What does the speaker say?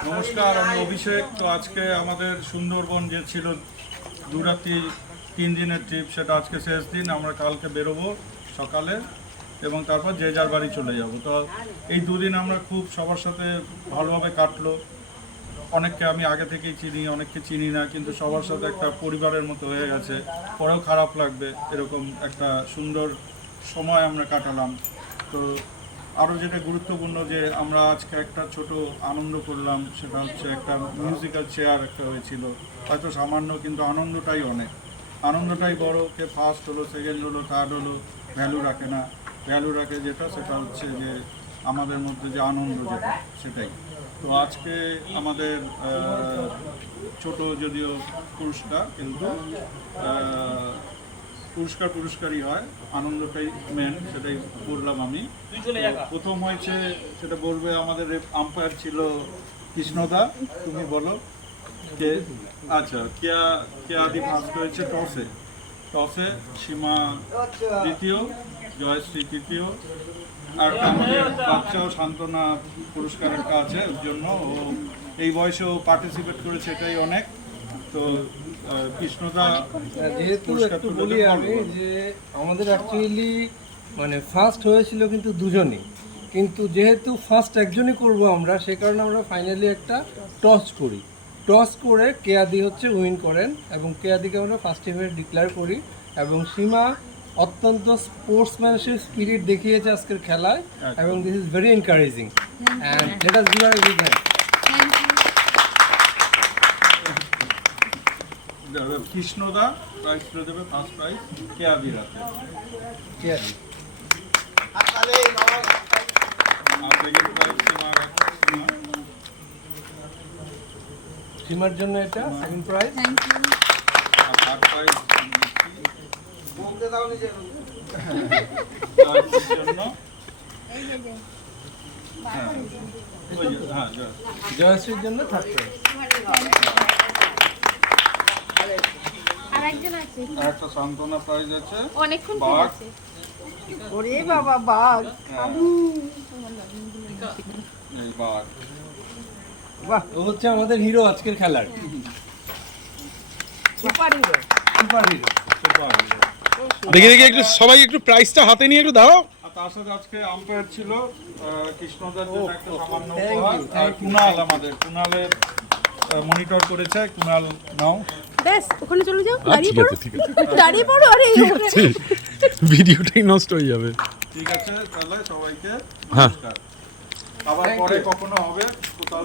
নমস্কার, আমি অভিষেক। তো আজকে আমাদের সুন্দরবন যে ছিল 2 রাত্রি 3 দিনের ট্রিপ, সেটা আজকে শেষ দিন। আমরা কালকে বেরোবো সকালে এবং তারপর যে যার বাড়ি চলে যাব। তো এই 2 দিন আমরা খুব সবার সাথে ভালোভাবে কাটলো। অনেককে আমি আগে থেকেই চিনি, অনেককে চিনি না, কিন্তু সবার সাথে একটা পরিবারের মতো হয়ে গেছে। পরেও খারাপ লাগবে, এরকম একটা সুন্দর সময় আমরা কাটালাম। তো আরও যেটা গুরুত্বপূর্ণ, যে আমরা আজকে একটা ছোট আনন্দ করলাম, সেটা হচ্ছে একটা মিউজিক্যাল চেয়ার একটা হয়েছিল। হয়তো সামান্য, কিন্তু আনন্দটাই অনেক, আনন্দটাই বড়। কে ফার্স্ট হলো, সেকেন্ড হলো, থার্ড হলো, ভ্যালু রাখে না। ভ্যালু রাখে যেটা, সেটা হচ্ছে যে আমাদের মধ্যে যে আনন্দ, যেটা সেটাই। তো আজকে আমাদের ছোট যদিও পুরস্কার, কিন্তু পুরস্কারই হয়, আনন্দটাই মেন, সেটাই বললাম আমি। প্রথম হয়েছে সেটা বলবে আমাদের আম্পায়ার ছিল কৃষ্ণদা। তুমি বলো কে? আচ্ছা, কেয়াদি ফার্স্ট হয়েছে টসে, সীমা দ্বিতীয়, জয়শ্রী তৃতীয়। আর আমাদের বাচ্চাও সান্ত্বনা পুরস্কার একটা আছে, ওর জন্য ও এই বয়সেও পার্টিসিপেট করেছে, এটাই অনেক। তো কৃষ্ণদা যেহেতু একটু বলি আমি যে আমাদের অ্যাকচুয়ালি মানে ফার্স্ট হয়েছিল কিন্তু দুজনই, কিন্তু যেহেতু ফার্স্ট একজনই করব আমরা, সে কারণে আমরা ফাইনালি একটা টস করি। টস করে কেয়াদি হচ্ছে উইন করেন এবং কেয়াদিকে আমরা ফার্স্ট ইভেন্ট ডিক্লেয়ার করি। এবং সীমা অত্যন্ত স্পোর্টসম্যানশিপ স্পিরিট দেখিয়েছে আজকের খেলায়, এবং this is very encouraging and let us give her a big hand. কৃষ্ণদা প্রাইজ করে দেবে, ফার্স্ট প্রাইজ কেয়াদি রাতে, কেয়াদি। আর সেকেন্ড প্রাইজ সীমার জন্য এটা সেকেন্ড প্রাইজ। আর থার্ড প্রাইজ জন্য জয়শ্রীর জন্য থার্ড প্রাইজ। আর একটা সান্ত্বনা প্রাইজ আছে, অনেকক্ষণ বাঘ। খেলেছে। ওরে বাবা, বাঘ! এই বাঘ। বাহ, ও হচ্ছে আমাদের হিরো আজকের খেলার, সুপার হিরো। Super hero. দেখি একটু সবাই একটু প্রাইসটা হাতে নিয়ে একটু দাও। আর তার সাথে আজকে আম্পায়ার ছিল কৃষ্ণদার জন্য একটা সামান্য thank উপহার। you, আর কুণাল, আমাদের কুণালের মনিটর করেছে। কুণাল নাও। ব্যাস, ওখানে চলে যাও, আচ্ছা, দাঁড়িয়ে ঠিক পড়ো, আছে, ঠিক আছে, দাঁড়িয়ে পড়ো। আরে ঠিক আছে, ভিডিওটাই নষ্ট হয়ে যাবে। ঠিক আছে, তাহলে সবাইকে হ্যাঁ। নমস্কার। আবার পরে কখনো হবে কোথাও